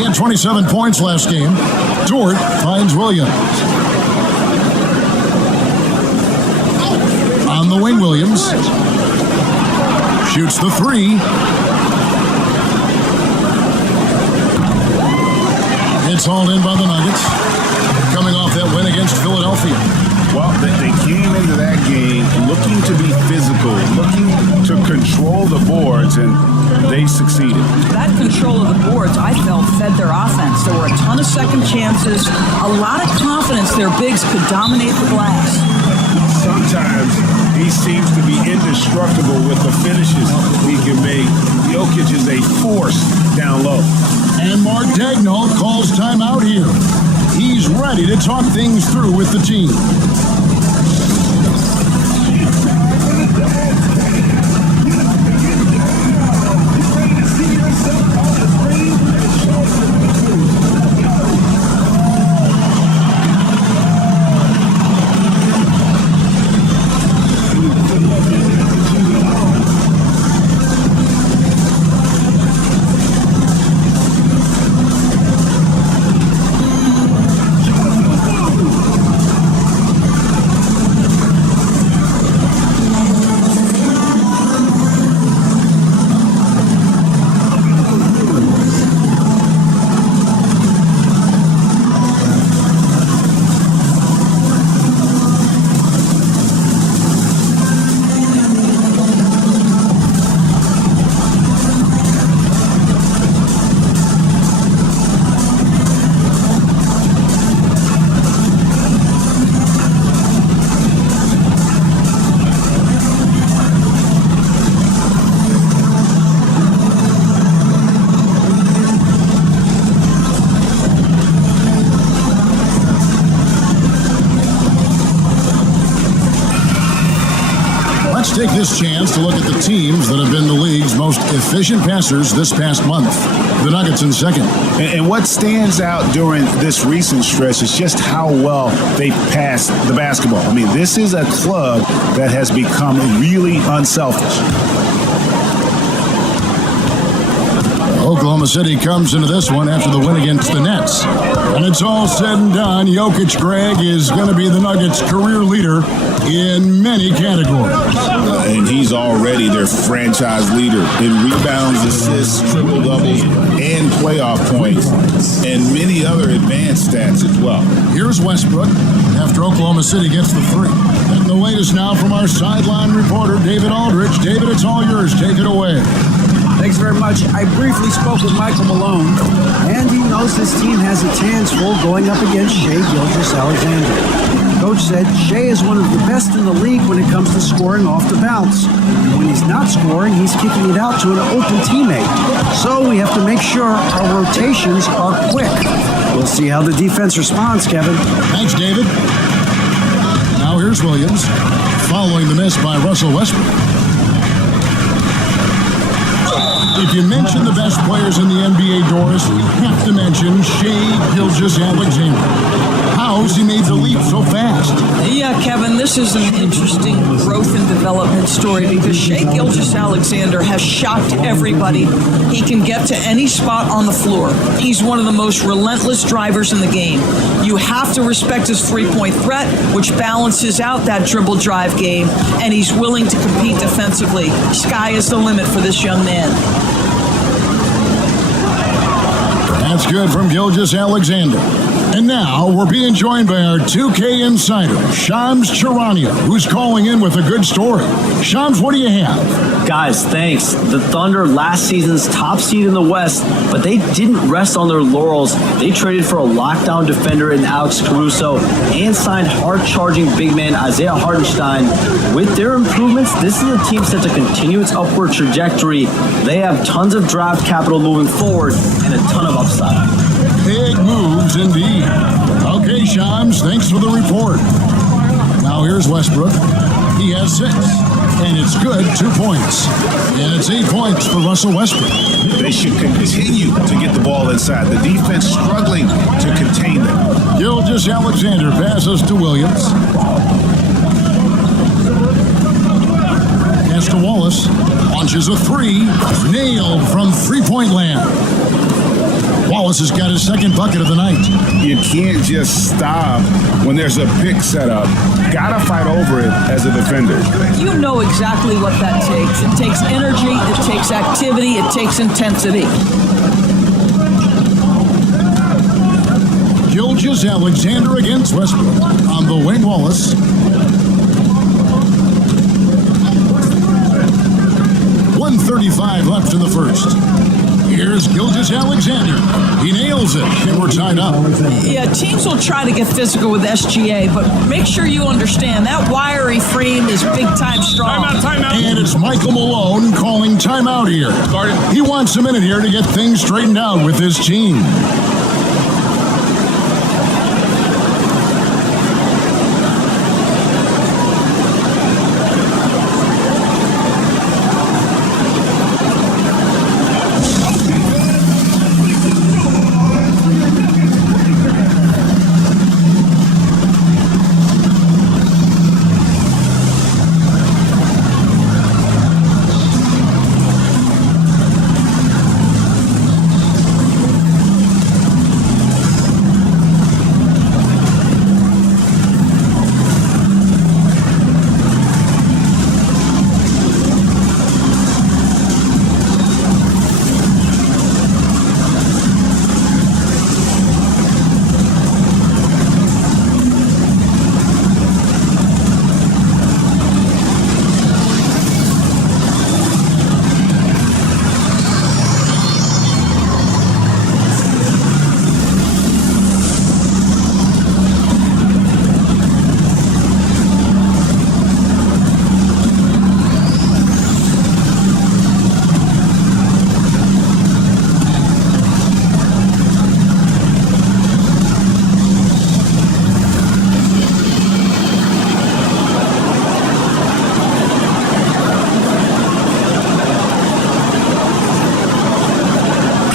He had 27 points last game. Dort finds Williams. On the wing, Williams shoots the three. It's hauled in by the Nuggets, coming off that win against Philadelphia. Well, they came into that game looking to be physical, looking to control the boards, and they succeeded. That control of the boards, I felt, fed their offense. There were a ton of second chances, a lot of confidence their bigs could dominate the glass. Sometimes he seems to be indestructible with the finishes he can make. Jokic is a force down low. And Mark Daigneault calls timeout here. He's ready to talk things through with the team. Let's take this chance to look at the teams that have been the league's most efficient passers this past month. The Nuggets in second. And what stands out during this recent stretch is just how well they pass the basketball. I mean, this is a club that has become really unselfish. Oklahoma City comes into this one after the win against the Nets. And it's all said and done, Jokic, Greg, is going to be the Nuggets' career leader in many categories. And he's already their franchise leader in rebounds, assists, triple-doubles, and playoff points, and many other advanced stats as well. Here's Westbrook after Oklahoma City gets the three. And the latest now from our sideline reporter, David Aldridge. David, it's all yours. Take it away. Thanks very much. I briefly spoke with Michael Malone, and he knows this team has its hands full going up against Shai Gilgeous-Alexander. Coach said Shai is one of the best in the league when it comes to scoring off the bounce. When he's not scoring, he's kicking it out to an open teammate. So we have to make sure our rotations are quick. We'll see how the defense responds, Kevin. Thanks, David. Now here's Williams, following the miss by Russell Westbrook. If you mention the best players in the NBA, Doris, you have to mention Shai Gilgeous-Alexander. How's he made the leap so fast? Yeah, Kevin, this is an interesting growth and development story because Shai Gilgeous-Alexander has shocked everybody. He can get to any spot on the floor. He's one of the most relentless drivers in the game. You have to respect his three-point threat, which balances out that dribble drive game, and he's willing to compete defensively. Sky is the limit for this young man. That's good from Gilgeous-Alexander. And now we're being joined by our 2K insider, Shams Charania, who's calling in with a good story. Shams, what do you have? Guys, thanks. The Thunder, last season's top seed in the West, but they didn't rest on their laurels. They traded for a lockdown defender in Alex Caruso and signed hard-charging big man Isaiah Hartenstein. With their improvements, this is a team set to continue its upward trajectory. They have tons of draft capital moving forward and a ton of upside. Big moves indeed. Okay, Shams, thanks for the report. Now here's Westbrook. He has 6, and it's good, 2 points. And it's 8 points for Russell Westbrook. They should continue to get the ball inside. The defense struggling to contain them. Gilgeous-Alexander passes to Williams. Pass to Wallace. Launches a 3. Nailed from three-point land. Wallace has got his second bucket of the night. You can't just stop when there's a pick set up. Gotta fight over it as a defender. You know exactly what that takes. It takes energy, it takes activity, it takes intensity. Gilgeous-Alexander against Westbrook. On the wing, Wallace. .135 left in the first. Here's Gilgeous-Alexander. He nails it, and we're tied up. Yeah, teams will try to get physical with SGA, but make sure you understand that wiry frame is big-time strong. Timeout. And it's Michael Malone calling timeout here. He wants a minute here to get things straightened out with his team.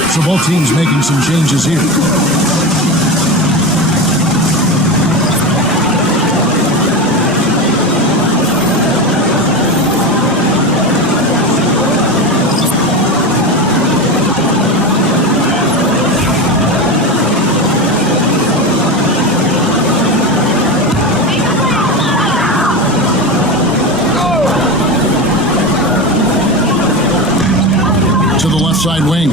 So both teams making some changes here. To the left side wing.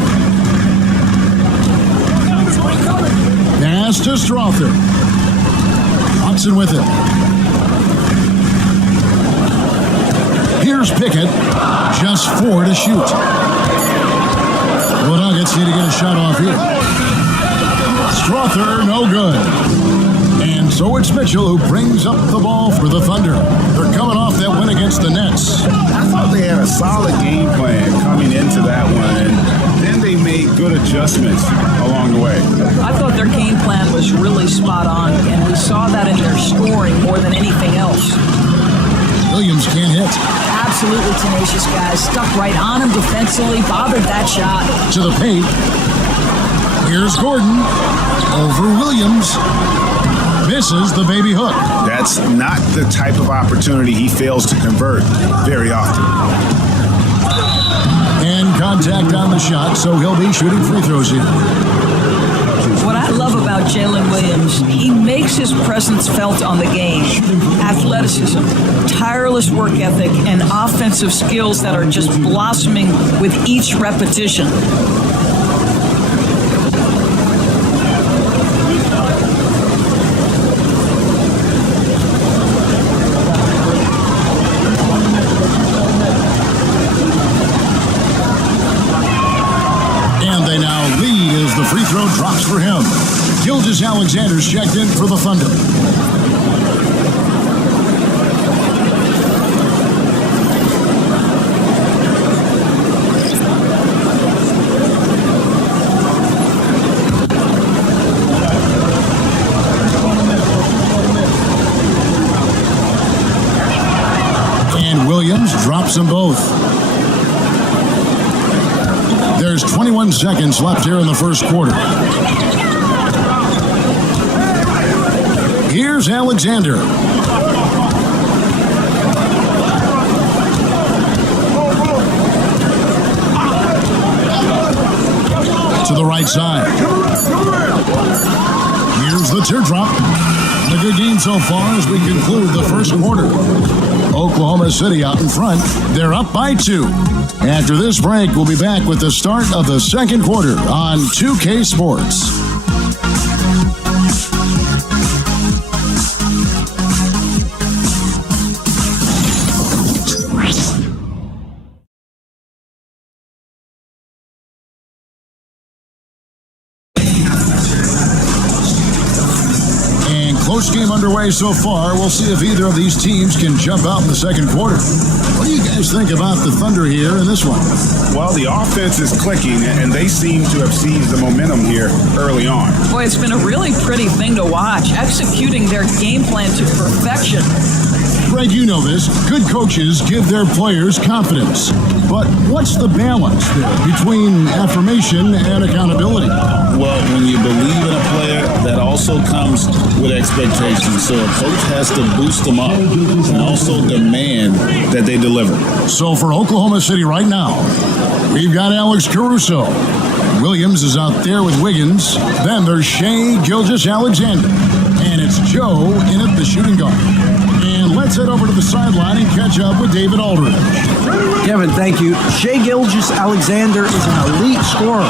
Pass to Strother. Hudson with it. Here's Pickett. Just 4 to shoot. The Nuggets need to get a shot off here. Strother, no good. And so it's Mitchell who brings up the ball for the Thunder. They're coming off that win against the Nets. I thought they had a solid game plan coming into that one, and then they made good adjustments along the way. I thought their game plan was really spot on, and we saw that in their scoring more than anything else. Williams can't hit. Absolutely tenacious guys. Stuck right on him defensively, bothered that shot. To the paint. Here's Gordon. Over Williams. Misses the baby hook. That's not the type of opportunity he fails to convert very often. And contact on the shot, so he'll be shooting free throws here. What I love about Jalen Williams, he makes his presence felt on the game. Athleticism, tireless work ethic, and offensive skills that are just blossoming with each repetition. And they now lead as the free throw drops for him. Gilgeous-Alexander's checked in for the Thunder. And Williams drops them both. There's 21 seconds left here in the first quarter. Here's Alexander. to the right side. Here's the teardrop. A good game so far as we conclude the first quarter. Oklahoma City out in front. They're up by 2. After this break, we'll be back with the start of the second quarter on 2K Sports. Close game underway so far. We'll see if either of these teams can jump out in the second quarter. What do you guys think about the Thunder here in this one? Well, the offense is clicking, and they seem to have seized the momentum here early on. Boy, it's been a really pretty thing to watch, executing their game plan to perfection. Greg, you know this. Good coaches give their players confidence. But what's the balance there between affirmation and accountability? Well, when you believe in a player, that also comes with expectations. So a coach has to boost them up and also demand that they deliver. So for Oklahoma City right now, we've got Alex Caruso. Williams is out there with Wiggins. Then there's Shai Gilgeous-Alexander. And it's Joe in at the shooting guard. And let's head over to the sideline and catch up with David Aldridge. Kevin, thank you. Shai Gilgeous-Alexander is an elite scorer.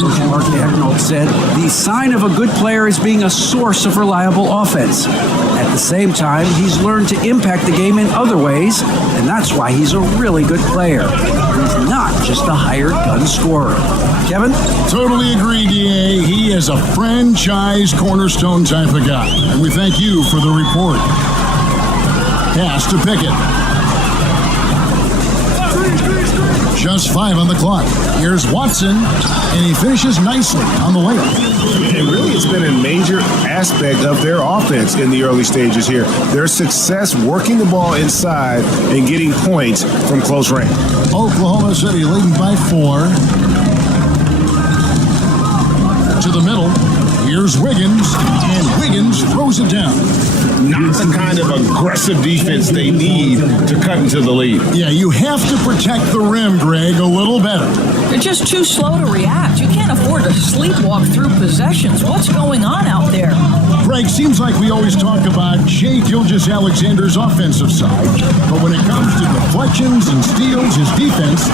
Coach Mark Daigneault said, the sign of a good player is being a source of reliable offense. At the same time, he's learned to impact the game in other ways, and that's why he's a really good player. He's not just a hired gun scorer. Kevin? Totally agree, D.A. He is a franchise cornerstone type of guy. And we thank you for the report. Pass to Pickett. Just 5 on the clock. Here's Watson, and he finishes nicely on the layup. And really, it's been a major aspect of their offense in the early stages here. Their success working the ball inside and getting points from close range. Oklahoma City leading by 4. To the middle. Here's Wiggins, and Wiggins throws it down. Not the kind of aggressive defense they need to cut into the lead. Yeah, you have to protect the rim, Greg, a little better. They're just too slow to react. You can't afford to sleepwalk through possessions. What's going on out there? Greg, seems like we always talk about Shai Gilgeous-Alexander's offensive side, but when it comes to deflections and steals, his defense,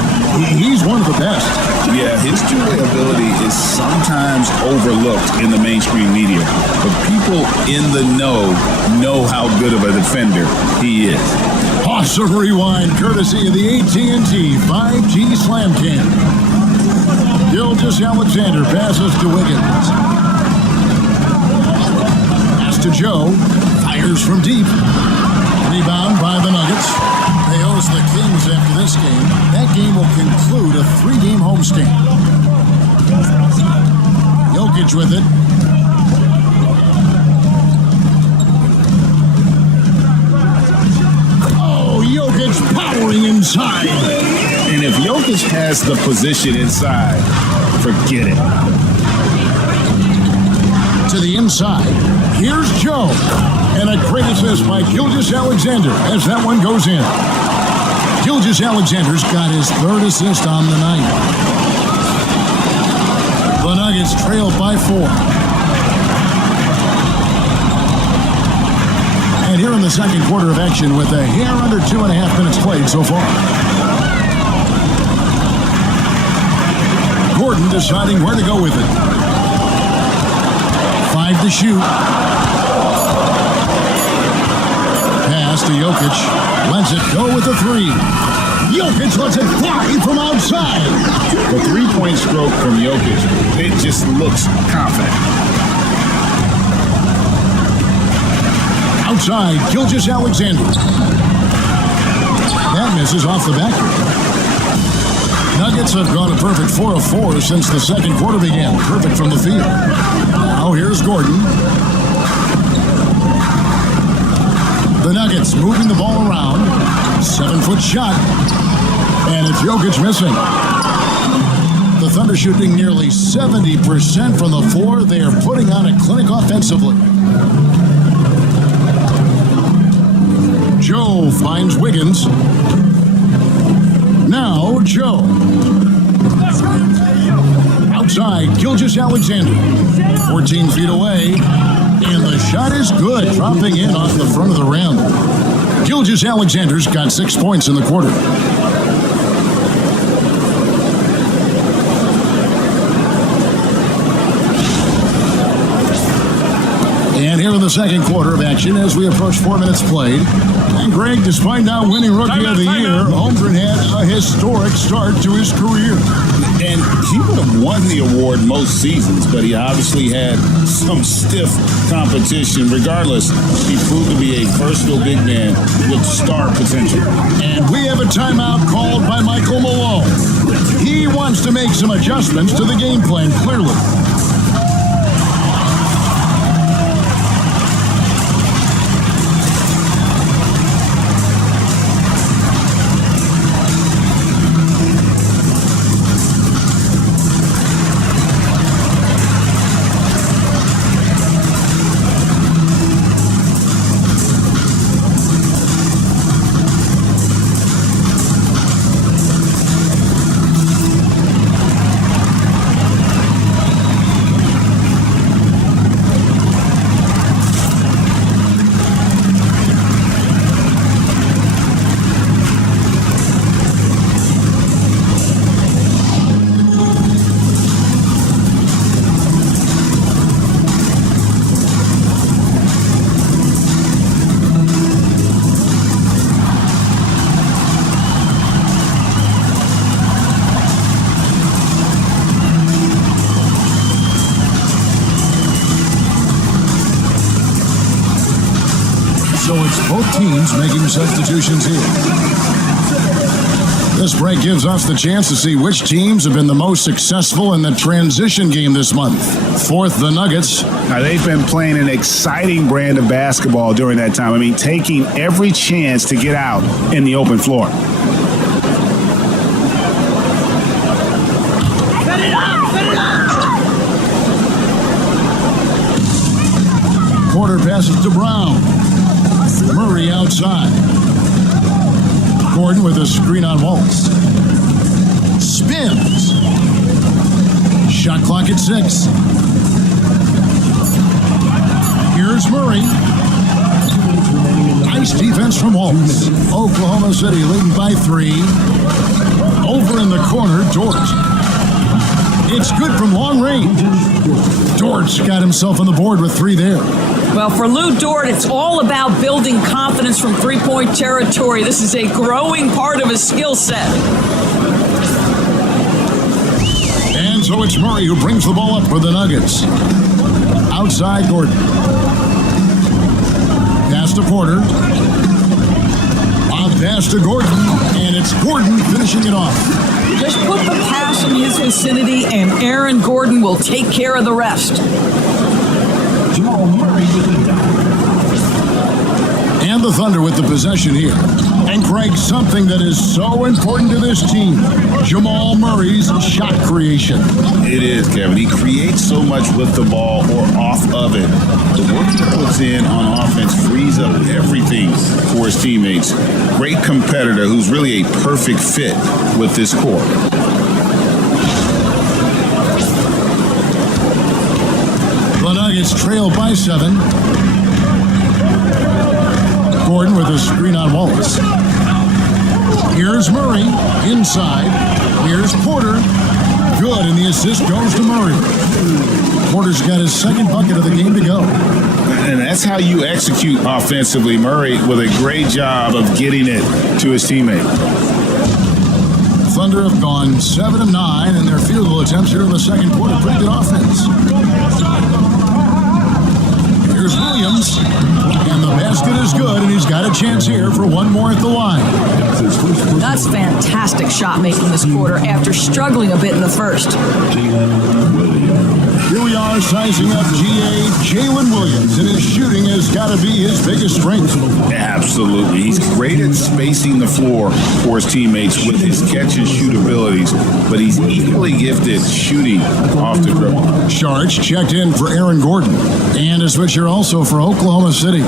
he's one of the best. Yeah, his two-way ability is sometimes overlooked in the mainstream media, but people in the know how good of a defender he is. Awesome rewind, courtesy of the AT&T 5G Slam Cam. Gilgeous-Alexander passes to Wiggins. Pass to Joe. Fires from deep. Rebound by the Nuggets. They host the Kings after this game. That game will conclude a 3-game homestand. Jokic with it. Jokic powering inside. And if Jokic has the position inside, forget it. To the inside. Here's Joe. And a great assist by Gilgeous-Alexander as that one goes in. Gilgeous-Alexander's got his 3rd assist on the night. The Nuggets trail by 4. And here in the second quarter of action with a hair under 2.5 minutes played so far. Gordon deciding where to go with it. 5 to shoot. Pass to Jokic. Lets it go with the 3. Jokic lets it fly from outside. The 3-point stroke from Jokic, it just looks confident. Outside, Gilgeous-Alexander. That misses off the back. Nuggets have gone a perfect 4 of 4 since the second quarter began. Perfect from the field. Now here's Gordon. The Nuggets moving the ball around. 7-foot shot. And it's Jokic missing. The Thunder shooting nearly 70% from the floor. They are putting on a clinic offensively. Joe finds Wiggins. Now Joe. outside, Gilgeous Alexander. 14 feet away, and the shot is good, dropping in off the front of the rim. Gilgeous Alexander's got 6 points in the quarter. And here in the second quarter of action, as we approach 4 minutes played. And Greg, despite not winning Rookie of the Year, Holmgren had a historic start to his career. And he would have won the award most seasons, but he obviously had some stiff competition. Regardless, he proved to be a versatile big man with star potential. And we have a timeout called by Michael Malone. He wants to make some adjustments to the game plan, clearly. So it's both teams making substitutions here. This break gives us the chance to see which teams have been the most successful in the transition game this month. Fourth, the Nuggets. Now, they've been playing an exciting brand of basketball during that time. I mean, taking every chance to get out in the open floor. Porter passes to Brown. Murray outside. Gordon with a screen on Waltz. Spins. Shot clock at 6. Here's Murray. Nice defense from Waltz. Oklahoma City leading by 3. Over in the corner, Dort. It's good from long range. Dort's got himself on the board with 3 there. Well, for Lou Dort, it's all about building confidence from three-point territory. This is a growing part of his skill set. And so it's Murray who brings the ball up for the Nuggets. Outside Gordon. Pass to Porter. On pass to Gordon. And it's Gordon finishing it off. Just put the pass in his vicinity, and Aaron Gordon will take care of the rest. And the Thunder with the possession here. And Greg, something that is so important to this team, Jamal Murray's shot creation. It is, Kevin. He creates so much with the ball or off of it. The work he puts in on offense frees up everything for his teammates. Great competitor who's really a perfect fit with this core. The Nuggets trail by 7. Gordon with a screen on Wallace. Here's Murray inside. Here's Porter. Good, and the assist goes to Murray. Porter's got his second bucket of the game to go. And that's how you execute offensively. Murray with a great job of getting it to his teammate. Thunder have gone 7 of 9 in their field goal attempts here in the second quarter. Pretty good offense. Here's Williams, and the basket is good, and he's got a chance here for one more at the line. That's fantastic shot making this quarter after struggling a bit in the first. Here we are sizing up Jalen Williams, and his shooting has got to be his biggest strength. Absolutely. He's great at spacing the floor for his teammates with his catch and shoot abilities, but he's equally gifted shooting off the dribble. Sharch checked in for Aaron Gordon, and a switcher also for Oklahoma City.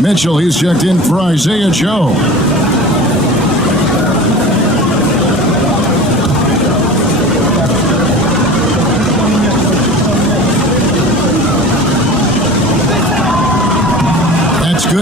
Mitchell, he's checked in for Isaiah Joe.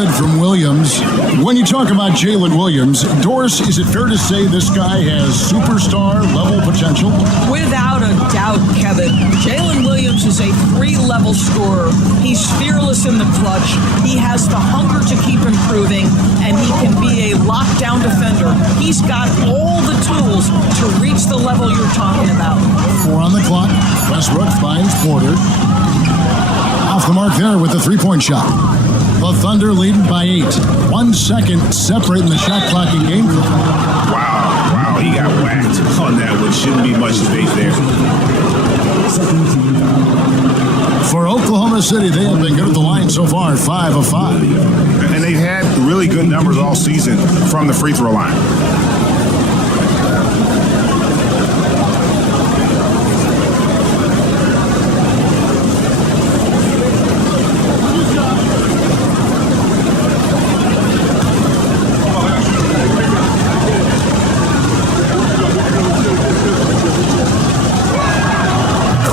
good from Williams. When you talk about Jalen Williams, Doris, is it fair to say this guy has superstar-level potential? Without a doubt, Kevin. Jalen Williams is a 3-level scorer. He's fearless in the clutch. He has the hunger to keep improving, and he can be a lockdown defender. He's got all the tools to reach the level you're talking about. 4 on the clock. Westbrook finds Porter. Off the mark there with the three-point shot. The Thunder leading by 8. 1 second separating the shot clock and game clock. Wow, he got whacked on that one. Shouldn't be much debate there. For Oklahoma City, they have been good at the line so far, 5 of 5. And they've had really good numbers all season from the free throw line.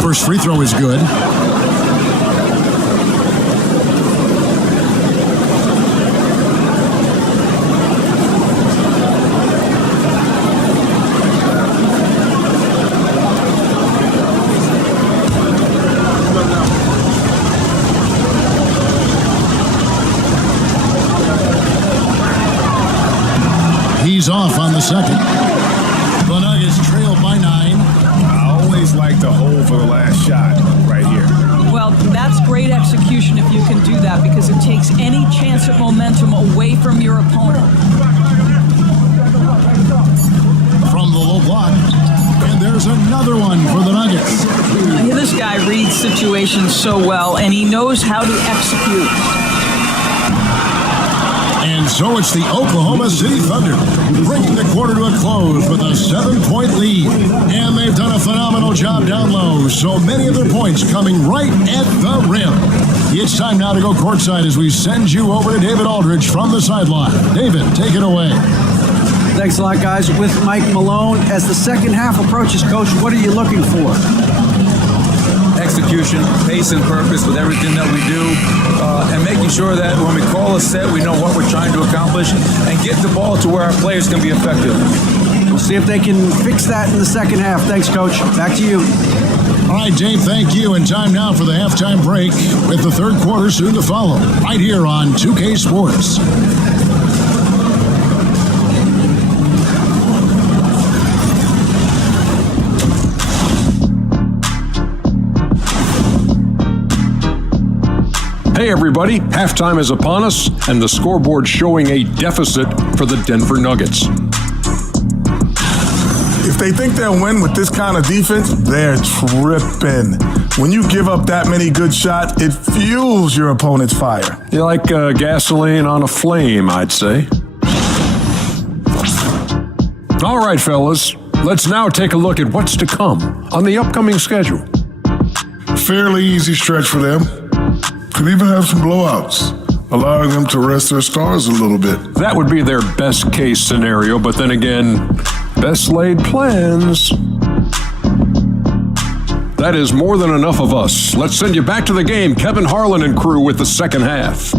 First free throw is good. He's off on the second. The Nuggets trail by 9. I always like to hold for the last shot right here. Well, that's great execution if you can do that, because it takes any chance at momentum away from your opponent. From the low block. And there's another one for the Nuggets. This guy reads situations so well, and he knows how to execute. And so it's the Oklahoma City Thunder bringing the quarter to a close with a 7-point lead. And they've done a phenomenal job down low. So many of their points coming right at the rim. It's time now to go courtside as we send you over to David Aldridge from the sideline. David, take it away. Thanks a lot, guys. With Mike Malone, as the second half approaches, Coach, what are you looking for? Execution, pace, and purpose with everything that we do, and making sure that when we call a set, we know what we're trying to accomplish and get the ball to where our players can be effective. We'll see if they can fix that in the second half. Thanks, Coach. Back to you. All right, Dave, thank you. And time now for the halftime break with the third quarter soon to follow right here on 2K Sports. Hey everybody, halftime is upon us, and the scoreboard showing a deficit for the Denver Nuggets. If they think they'll win with this kind of defense, they're tripping. When you give up that many good shots, it fuels your opponent's fire. You're like gasoline on a flame, I'd say. All right, fellas, let's now take a look at what's to come on the upcoming schedule. Fairly easy stretch for them. Could even have some blowouts, allowing them to rest their stars a little bit. That would be their best case scenario, but then again, best laid plans. That is more than enough of us. Let's send you back to the game, Kevin Harlan and crew with the second half.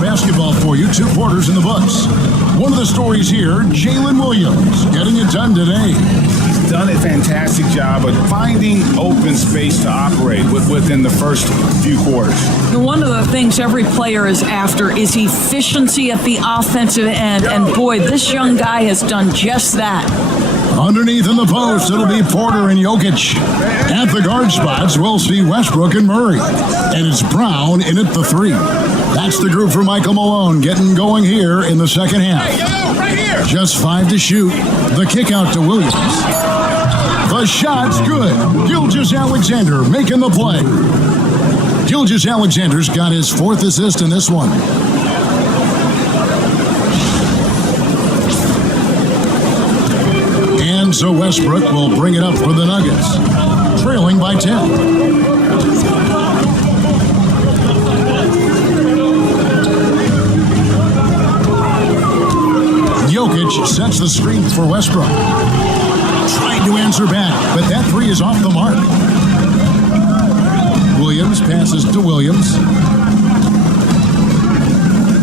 Basketball for you, 2 quarters in the books. One of the stories here, Jalen Williams getting it done today. He's done a fantastic job of finding open space to operate within the first few quarters. One of the things every player is after is efficiency at the offensive end, and boy, this young guy has done just that. Underneath in the post, it'll be Porter and Jokic. At the guard spots, we'll see Westbrook and Murray. And it's Brown in at the 3. That's the group for Michael Malone getting going here in the second half. Hey, right here. Just 5 to shoot. The kick out to Williams. The shot's good. Gilgeous-Alexander making the play. Gilgeous-Alexander's got his 4th assist in this one. And so Westbrook will bring it up for the Nuggets, trailing by 10. Here's the screen for Westbrook. Trying to answer back, but that three is off the mark. Williams passes to Williams.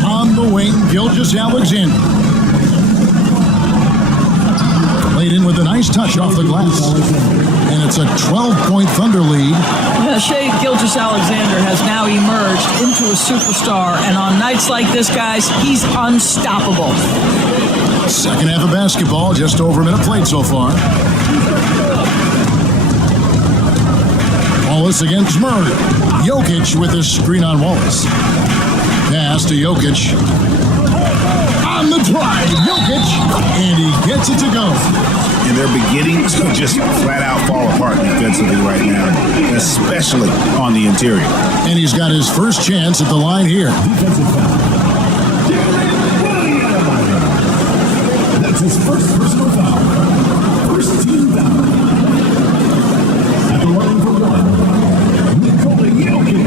On the wing, Gilgeous-Alexander. Laid in with a nice touch off the glass. And it's a 12-point Thunder lead. Yeah, Shea Gilgeous-Alexander has now emerged into a superstar, and on nights like this, guys, he's unstoppable. Second half of basketball, just over a minute played so far. Wallace against Murray. Jokic with his screen on Wallace. Pass to Jokic. On the drive, Jokic, and he gets it to go. And they're beginning to just flat out fall apart defensively right now, especially on the interior. And he's got his first chance at the line here. That's his first personal foul. First team foul. At the line for one, Nikola Jokic.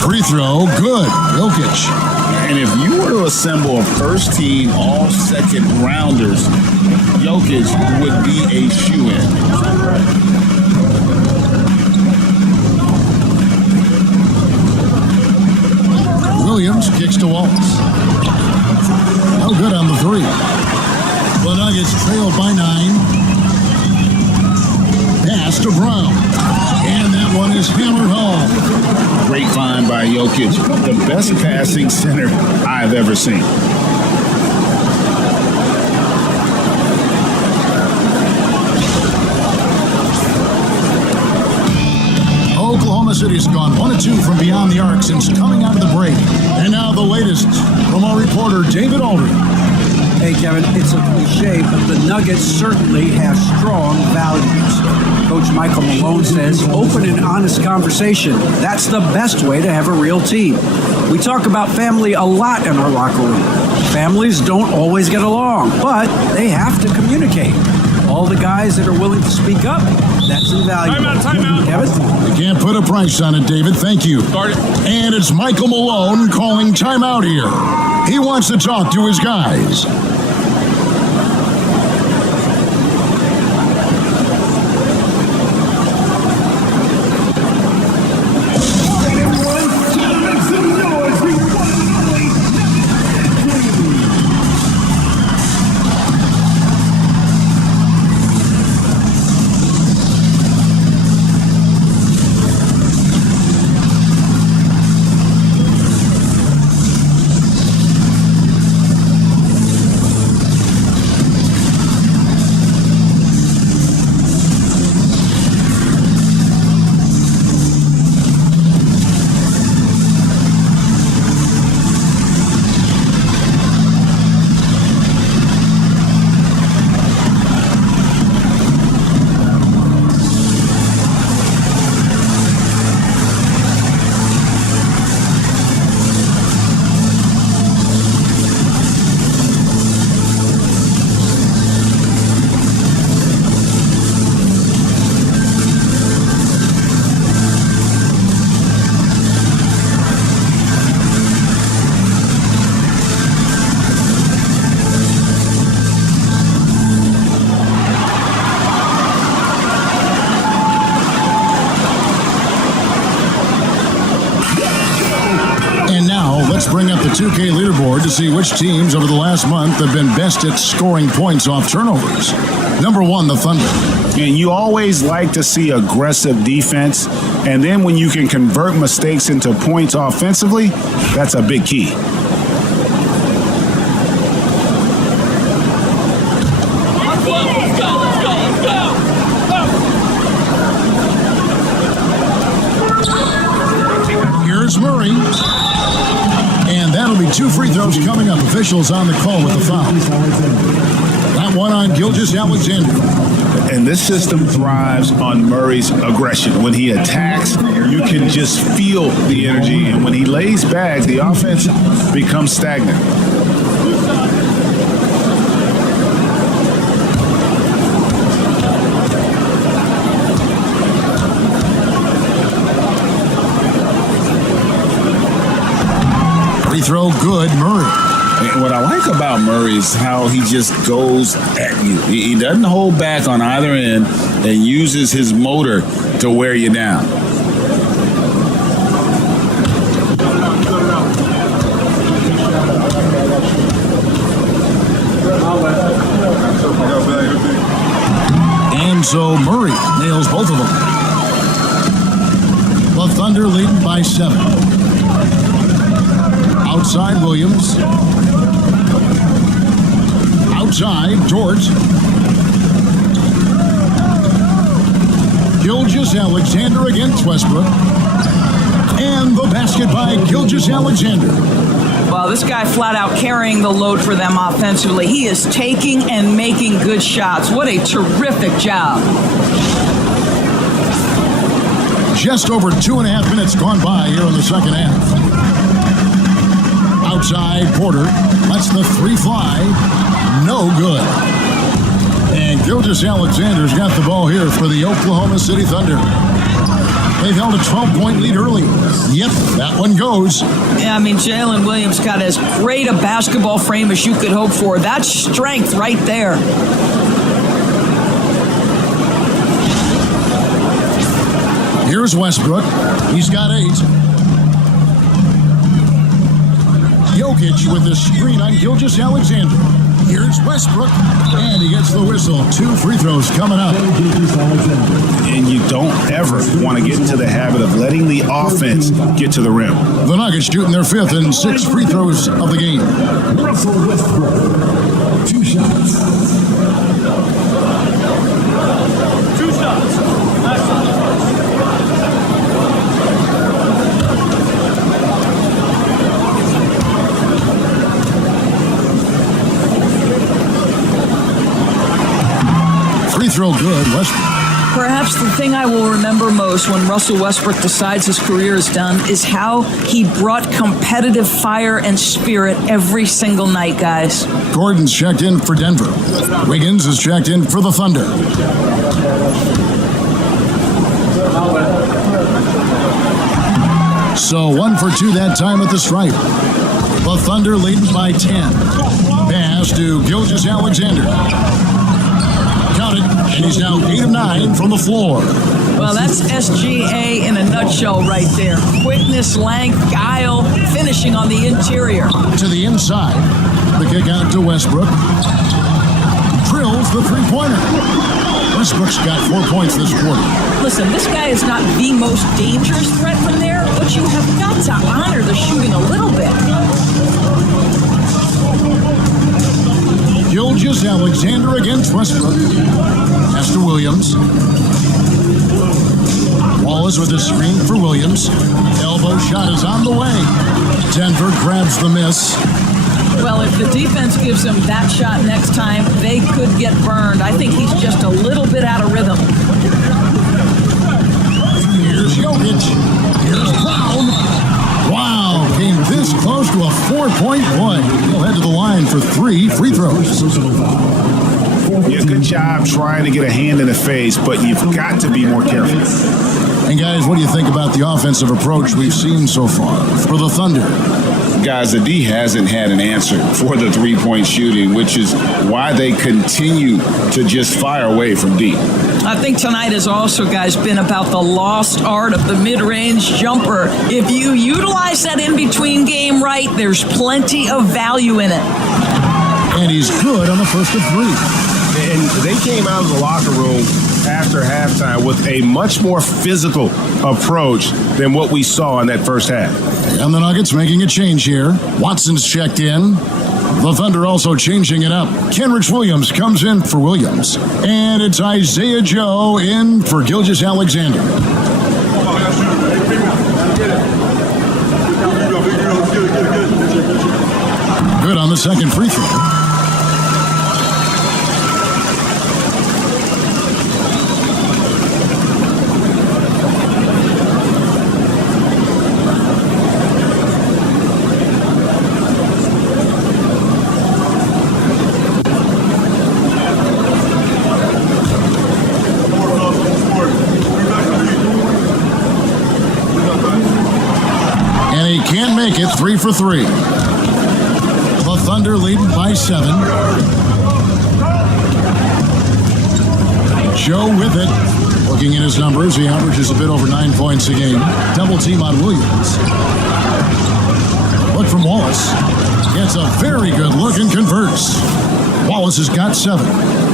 Free throw, good. Jokic. And if you were to assemble a first team all second rounders, Jokic would be a shoo-in. Williams kicks to Wallace. No good on the three. The Nuggets trailed by 9. Pass to Brown. And that one is hammered home. Great find by Jokic. The best passing center I've ever seen. Oklahoma City's gone 1-2 from beyond the arc since coming out of the break. And now the latest from our reporter, David Aldridge. Hey, Kevin, it's a cliche, but the Nuggets certainly have strong values. Coach Michael Malone says open and honest conversation. That's the best way to have a real team. We talk about family a lot in our locker room. Families don't always get along, but they have to communicate. All the guys that are willing to speak up, that's invaluable. Timeout. Kevin? You can't put a price on it, David. Thank you. Start it. And it's Michael Malone calling timeout here. He wants to talk to his guys. Let's bring up the 2K leaderboard to see which teams over the last month have been best at scoring points off turnovers. Number 1, the Thunder. And you always like to see aggressive defense. And then when you can convert mistakes into points offensively, that's a big key. Here's Murray. And that'll be 2 free throws coming up. Officials on the call with the foul. That one on Gilgeous-Alexander. And this system thrives on Murray's aggression. When he attacks, you can just feel the energy. And when he lays back, the offense becomes stagnant. Free throw, good, Murray. And what I like about Murray is how he just goes at you. He doesn't hold back on either end and uses his motor to wear you down. And so Murray nails both of them. The Thunder leading by 7. Outside Williams. Outside Dort. Gilgeous-Alexander against Westbrook. And the basket by Gilgeous-Alexander. Well, this guy flat out carrying the load for them offensively. He is taking and making good shots. What a terrific job. Just over 2.5 minutes gone by here in the second half. Outside Porter lets the three fly. No good. And Gilgeous-Alexander's got the ball here for the Oklahoma City Thunder. They've held a 12-point lead early. Yep, that one goes. Yeah, I mean, Jalen Williams got as great a basketball frame as you could hope for. That's strength right there. Here's Westbrook. He's got 8. Jokic with the screen on Gilgeous-Alexander. Here's Westbrook, and he gets the whistle. 2 free throws coming up. And you don't ever want to get into the habit of letting the offense get to the rim. The Nuggets shooting their 5th and 6th free throws of the game. Russell Westbrook. 2 shots. 2 shots. Free throw good, Westbrook. Perhaps the thing I will remember most when Russell Westbrook decides his career is done is how he brought competitive fire and spirit every single night, guys. Gordon's checked in for Denver. Wiggins is checked in for the Thunder. So 1 for 2 that time at the stripe. The Thunder leading by 10. Pass to Gilgeous-Alexander. Counted, and he's now 8 of 9 from the floor. Well, that's SGA in a nutshell right there. Quickness, length, guile, finishing on the interior. To the inside. The kick out to Westbrook. Drills the three-pointer. Westbrook's got 4 points this quarter. Listen, this guy is not the most dangerous threat from there, but you have got to honor the shooting a little bit. Gilgeous-Alexander against Westbrook. Pass to Williams. Wallace with a screen for Williams. Elbow shot is on the way. Denver grabs the miss. Well, if the defense gives him that shot next time, they could get burned. I think he's just a little bit out of rhythm. Here's Jokic. Here's Brown. Wow, came this close to a 4-point play. He'll head to the line for 3 free throws. Yeah, good job trying to get a hand in the face, but you've got to be more careful. And guys, what do you think about the offensive approach we've seen so far for the Thunder? Guys, the D hasn't had an answer for the three-point shooting, which is why they continue to just fire away from deep. I think tonight has also, guys, been about the lost art of the mid-range jumper. If you utilize that in-between game right, there's plenty of value in it. And he's good on the first of 3. And they came out of the locker room after halftime with a much more physical approach than what we saw in that first half. And the Nuggets making a change here. Watson's checked in. The Thunder also changing it up. Kenrich Williams comes in for Williams. And it's Isaiah Joe in for Gilgeous-Alexander. Good on the second free throw. can't make it. 3 for 3. The Thunder leading by 7. Joe with it. Looking at his numbers, he averages a bit over 9 points a game. Double team on Williams. Look from Wallace. Gets a very good look and converts. Wallace has got 7.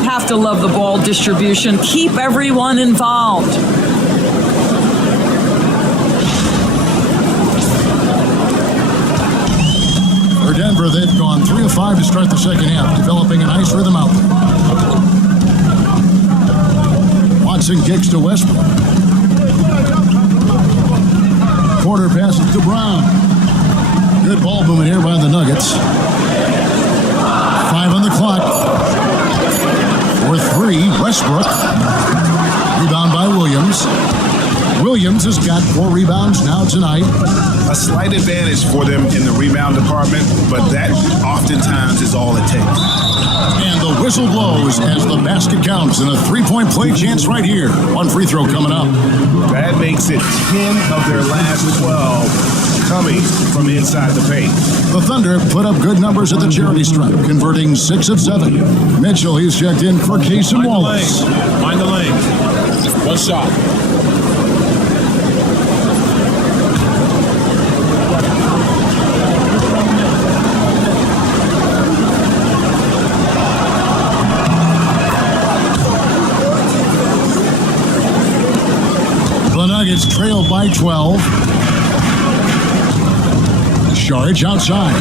Have to love the ball distribution. Keep everyone involved. For Denver, they've gone 3 of 5 to start the second half, developing a nice rhythm out there. Watson kicks to Westbrook. Porter passes to Brown. Good ball movement here by the Nuggets. 5 on the clock. For 3, Westbrook. Rebound by Williams. Williams has got 4 rebounds now tonight. A slight advantage for them in the rebound department, but that oftentimes is all it takes. And the whistle blows as the basket counts, and a 3-point play chance right here. 1 free throw coming up. That makes it 10 of their last 12 coming from inside the paint. The Thunder put up good numbers at the charity stripe, converting 6 of 7. Mitchell, he's checked in for Case and Wallace. Mind the lane. 1 shot. The Nuggets trailed by 12. Saric outside.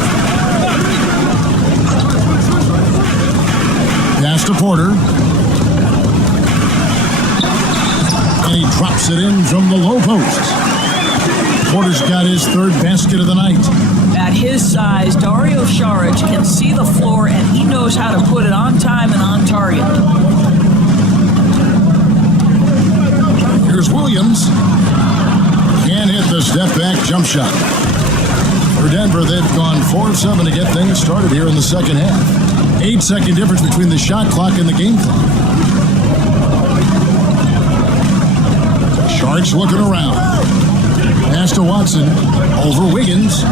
Pass to Porter. And he drops it in from the low post. Porter's got his 3rd basket of the night. At his size, Dario Saric can see the floor, and he knows how to put it on time and on target. Here's Williams. Can't hit the step-back jump shot. For Denver, they've gone 4 of 7 to get things started here in the second half. 8-second difference between the shot clock and the game clock. Sharks looking around. Pass to Watson. Over Wiggins.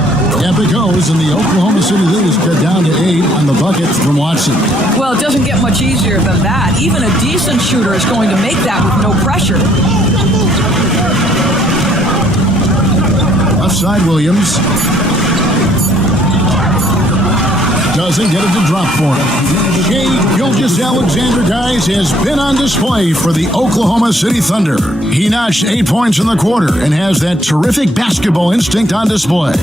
Up it goes, and the Oklahoma City lead is cut down to 8 on the bucket from Watson. Well, it doesn't get much easier than that. Even a decent shooter is going to make that with no pressure. Left side, Williams. Doesn't get it to drop for him. Shai Gilgeous-Alexander, guys, has been on display for the Oklahoma City Thunder. He notched 8 points in the quarter and has that terrific basketball instinct on display.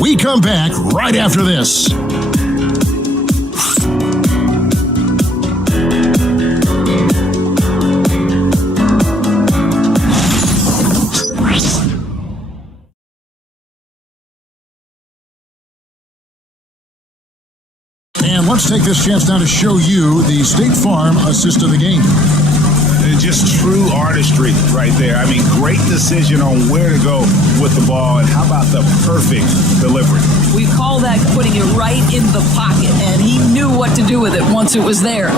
We come back right after this. And let's take this chance now to show you the State Farm assist of the game. And just true artistry right there. I mean, great decision on where to go with the ball, and how about the perfect delivery? We call that putting it right in the pocket, and he knew what to do with it once it was there.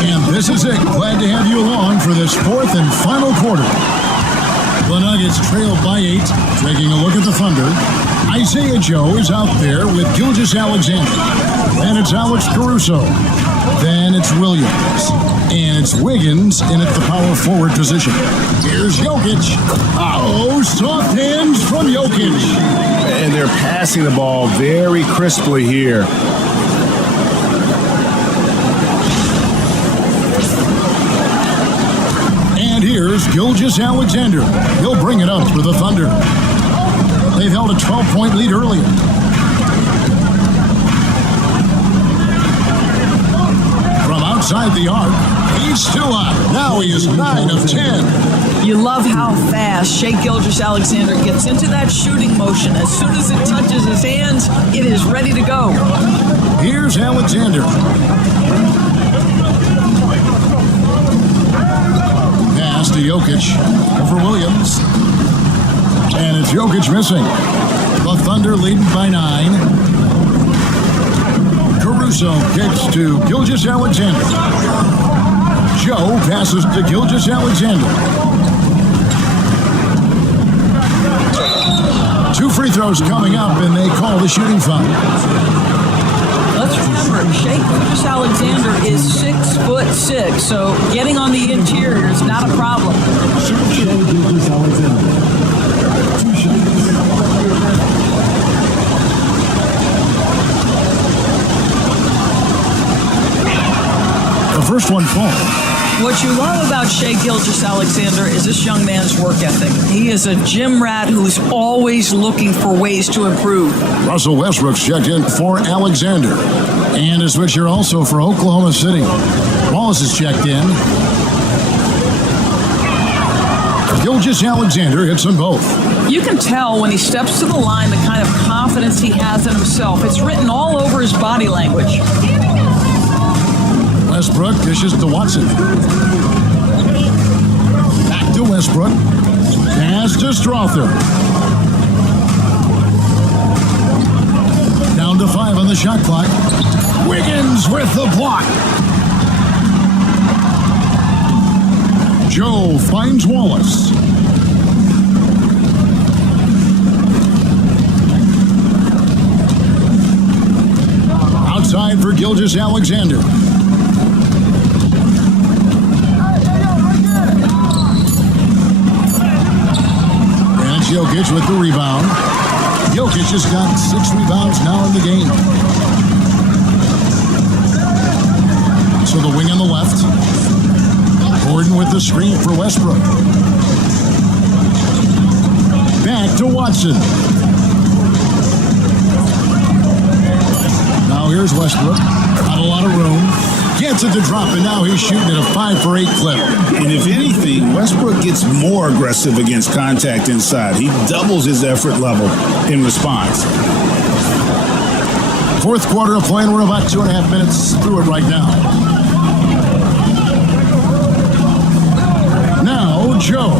And this is it. Glad to have you along for this 4th and final quarter. The Nuggets trail by 8. Taking a look at the Thunder. Isaiah Joe is out there with Gilgeous-Alexander. Then it's Alex Caruso. Then it's Williams. And it's Wiggins in at the power forward position. Here's Jokic. Oh, soft hands from Jokic. And they're passing the ball very crisply here. And here's Gilgeous-Alexander. He'll bring it up for the Thunder. They've held a 12-point lead earlier. From outside the arc, he's still up. Now he is 9 of 10. You love how fast Shai Gilgeous-Alexander gets into that shooting motion. As soon as it touches his hands, it is ready to go. Here's Alexander. Pass to Jokic over Williams. And it's Jokic missing. The Thunder leading by 9. Caruso kicks to Gilgeous-Alexander. Joe passes to Gilgeous Alexander. 2 free throws coming up, and they call the shooting foul. Let's remember, Shea Gilgeous-Alexander is 6'6", so getting on the interior is not a problem. Shea Gilgeous-Alexander. 2 shots. The first one falls. What you love about Shea Gilgeous-Alexander is this young man's work ethic. He is a gym rat who's always looking for ways to improve. Russell Westbrook's checked in for Alexander. And a switcher also for Oklahoma City. Wallace is checked in. Gilgeous-Alexander hits them both. You can tell when he steps to the line the kind of confidence he has in himself. It's written all over his body language. Westbrook dishes to Watson. Back to Westbrook. Pass to Strother. Down to 5 on the shot clock. Wiggins with the block. Joe finds Wallace. Outside for Gilgeous-Alexander. Jokic with the rebound. Jokic has got 6 rebounds now in the game. So the wing on the left. Gordon with the screen for Westbrook. Back to Watson. Now here's Westbrook. Not a lot of room. Gets it to drop, and now he's shooting at a 5 for 8 clip. And if anything, Westbrook gets more aggressive against contact inside. He doubles his effort level in response. Fourth quarter of play, and we're about 2.5 minutes through it right now. Now, Joe.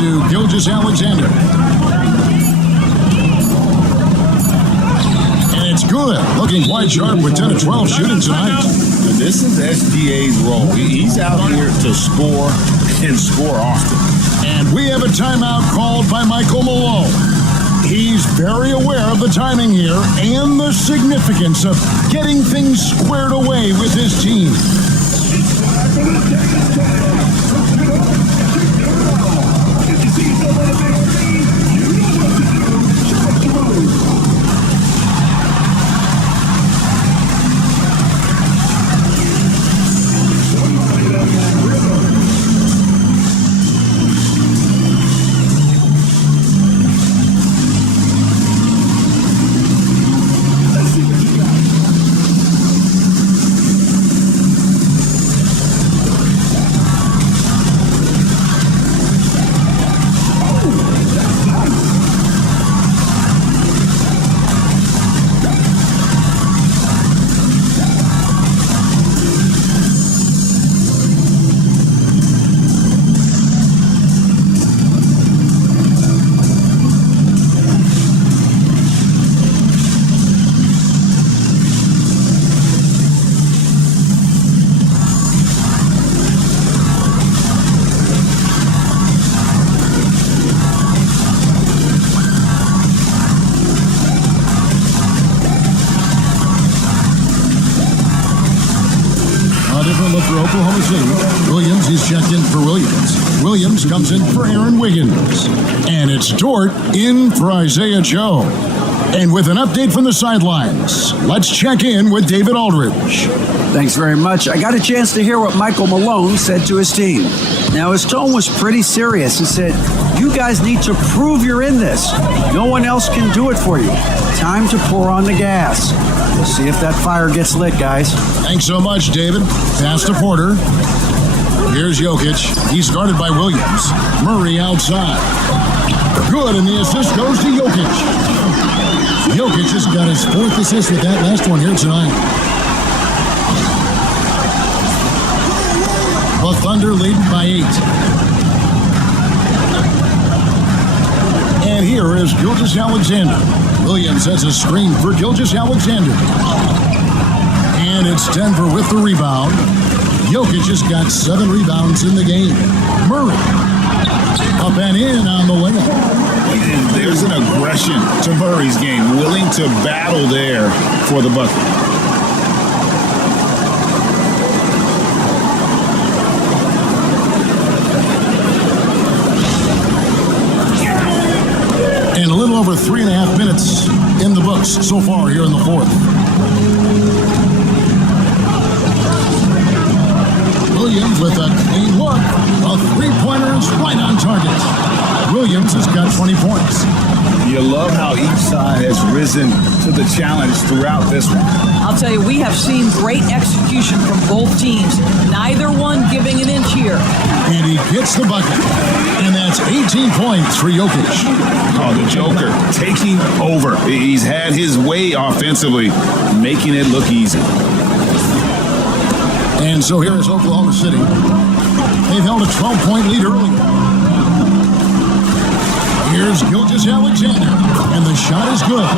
To Gilgeous-Alexander. And it's good. Looking quite sharp with 10 of 12 shooting tonight. And this is SGA's role. He's out here to score and score often. And we have a timeout called by Michael Malone. He's very aware of the timing here and the significance of getting things squared away with his team. Look for Oklahoma City. Williams is checked in for Williams. Williams comes in for Aaron Wiggins. And it's Dort in for Isaiah Joe. And with an update from the sidelines, let's check in with David Aldridge. Thanks very much. I got a chance to hear what Michael Malone said to his team. Now, his tone was pretty serious. He said, "You guys need to prove you're in this. No one else can do it for you. Time to pour on the gas. We'll see if that fire gets lit, guys." Thanks so much, David. Pass to Porter. Here's Jokic. He's guarded by Williams. Murray outside. Good, and the assist goes to Jokic. Jokic just got his 4th assist with that last one here tonight. The Thunder lead by 8. And And here is Gilgeous Alexander. Williams has a screen for Gilgeous Alexander. And it's Denver with the rebound. Jokic has got 7 rebounds in the game. Murray up and in on the layup. And there's an aggression to Murray's game, willing to battle there for the bucket. And a little over 3.5 minutes in the books so far here in the fourth. Williams with a clean look. A three-pointer is right on target. Williams has got 20 points. You love how each side has risen to the challenge throughout this one. I'll tell you, we have seen great execution from both teams. Neither one giving an inch here. And he gets the bucket. And that's 18 points for Jokic. Oh, the Joker taking over. He's had his way offensively, making it look easy. And so here is Oklahoma City. They've held a 12-point lead early. Here's Gilgeous Alexander. And the shot is good.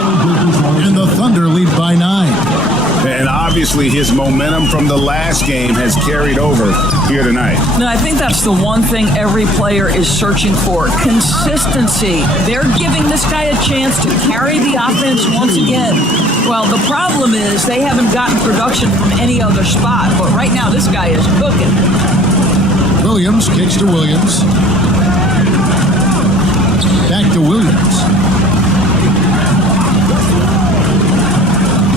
And the Thunder lead by 9. And obviously his momentum from the last game has carried over here tonight. No, I think that's the one thing every player is searching for. Consistency. They're giving this guy a chance to carry the offense once again. Well, the problem is they haven't gotten production from any other spot. But right now, this guy is cooking. Williams kicks to Williams. Back to Williams.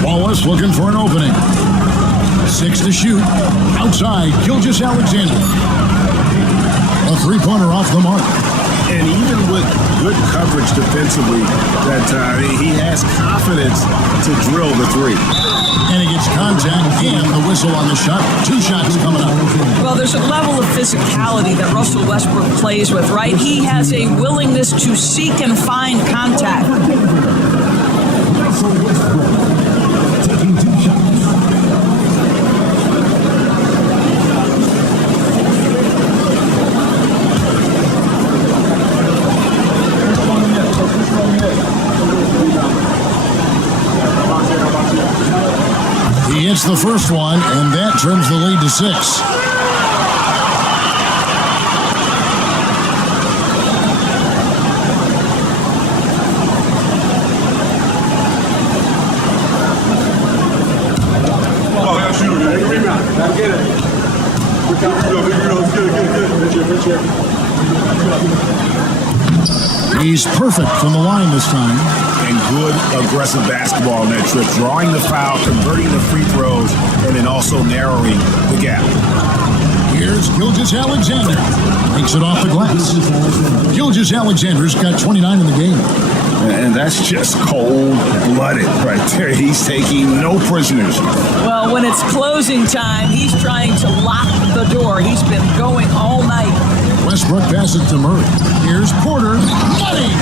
Wallace looking for an opening. 6 to shoot. Outside, Gilgeous Alexander. A three-pointer off the mark. And even with good coverage defensively, that he has confidence to drill the three. And he gets contact and the whistle on the shot. 2 shots coming up. Well, there's a level of physicality that Russell Westbrook plays with, right? He has a willingness to seek and find contact. Russell Westbrook taking 2 shots. He hits the first one, and that turns the lead to 6. He's perfect from the line this time. And good aggressive basketball on that trip, drawing the foul, converting the free throws, and then also narrowing the gap. Here's Gilgeous Alexander. Takes it off the glass. Gilgeous Alexander's got 29 in the game. And that's just cold-blooded right there. He's taking no prisoners. Well, when it's closing time, he's trying to lock the door. He's been going all night. Westbrook passes to Murray. Here's Porter. Money!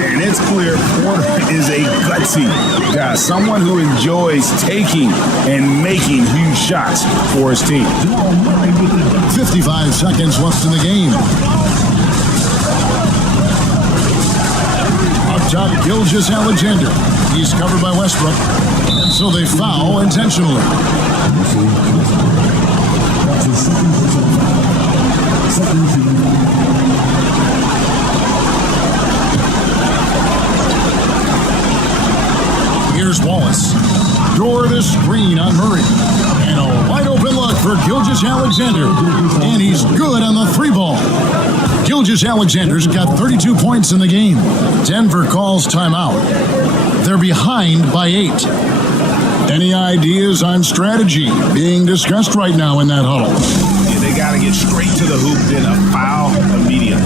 And it's clear Porter is a gutsy guy, someone who enjoys taking and making huge shots for his team. 55 seconds left in the game. Up top, Gilgeous Alexander. He's covered by Westbrook, and so they foul intentionally. That's his second personal foul. Second team foul. Here's Wallace. Door the screen on Murray. And a wide open look for Gilgeous Alexander. And he's good on the 3-ball. Gilgeous Alexander's got 32 points in the game. Denver calls timeout. They're behind by 8. Any ideas on strategy being discussed right now in that huddle? Yeah, they got to get straight to the hoop, then a foul immediately.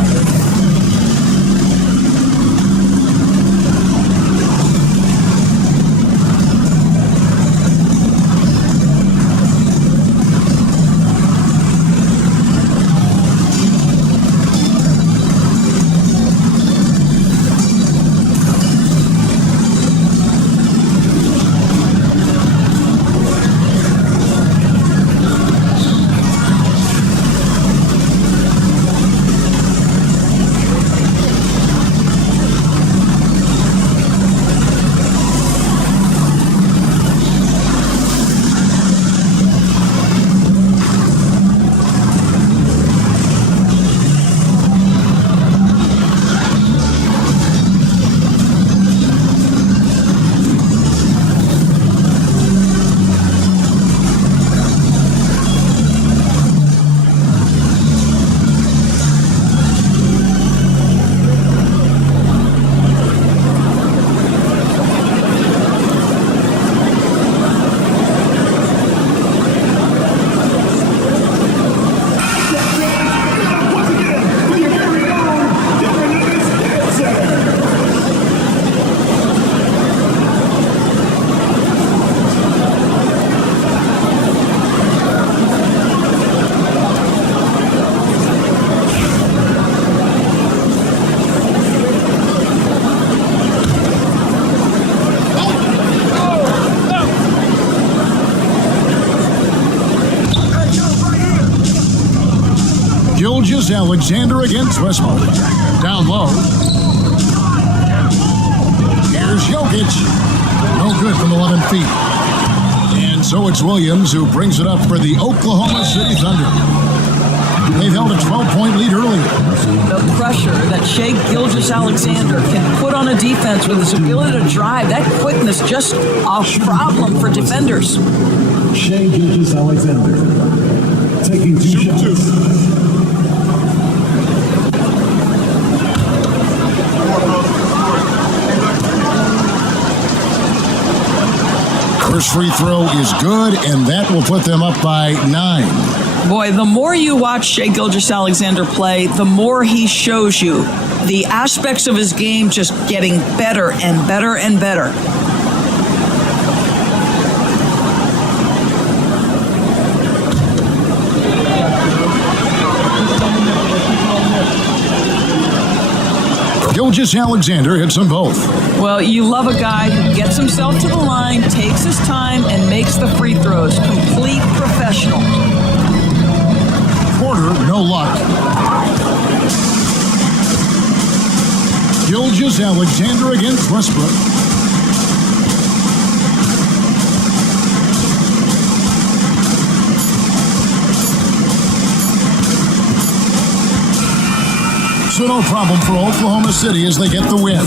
Gilgeous Alexander against Westbrook. Down low. Here's Jokic. No good from 11 feet. And so it's Williams who brings it up for the Oklahoma City Thunder. They've held a 12-point lead earlier. The pressure that Shai Gilgeous-Alexander can put on a defense with his ability to drive, that quickness, just a problem for defenders. Shai Gilgeous-Alexander taking 2 shots. First free throw is good, and that will put them up by 9. Boy, the more you watch Shai Gilgeous-Alexander play, the more he shows you the aspects of his game just getting better and better and better. Gilgeous-Alexander hits them both. Well, you love a guy who gets himself to the line, takes his time, and makes the free throws. Complete professional. Porter, no luck. Gilgeous-Alexander against Westbrook. So no problem for Oklahoma City as they get the win.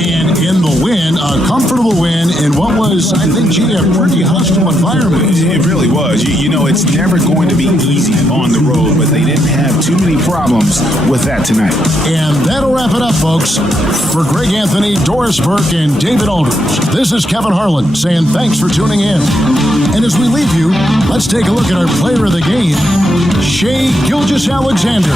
And in the win, a comfortable win in what was, I think, a pretty hostile environment. It really was. You know, it's never going to be easy on the road, but they didn't have too many problems with that tonight. And that'll wrap it up, folks. For Greg Anthony, Doris Burke, and David Aldridge, this is Kevin Harlan saying thanks for tuning in. And as we leave you, let's take a look at our player of the game, Shai Gilgeous-Alexander.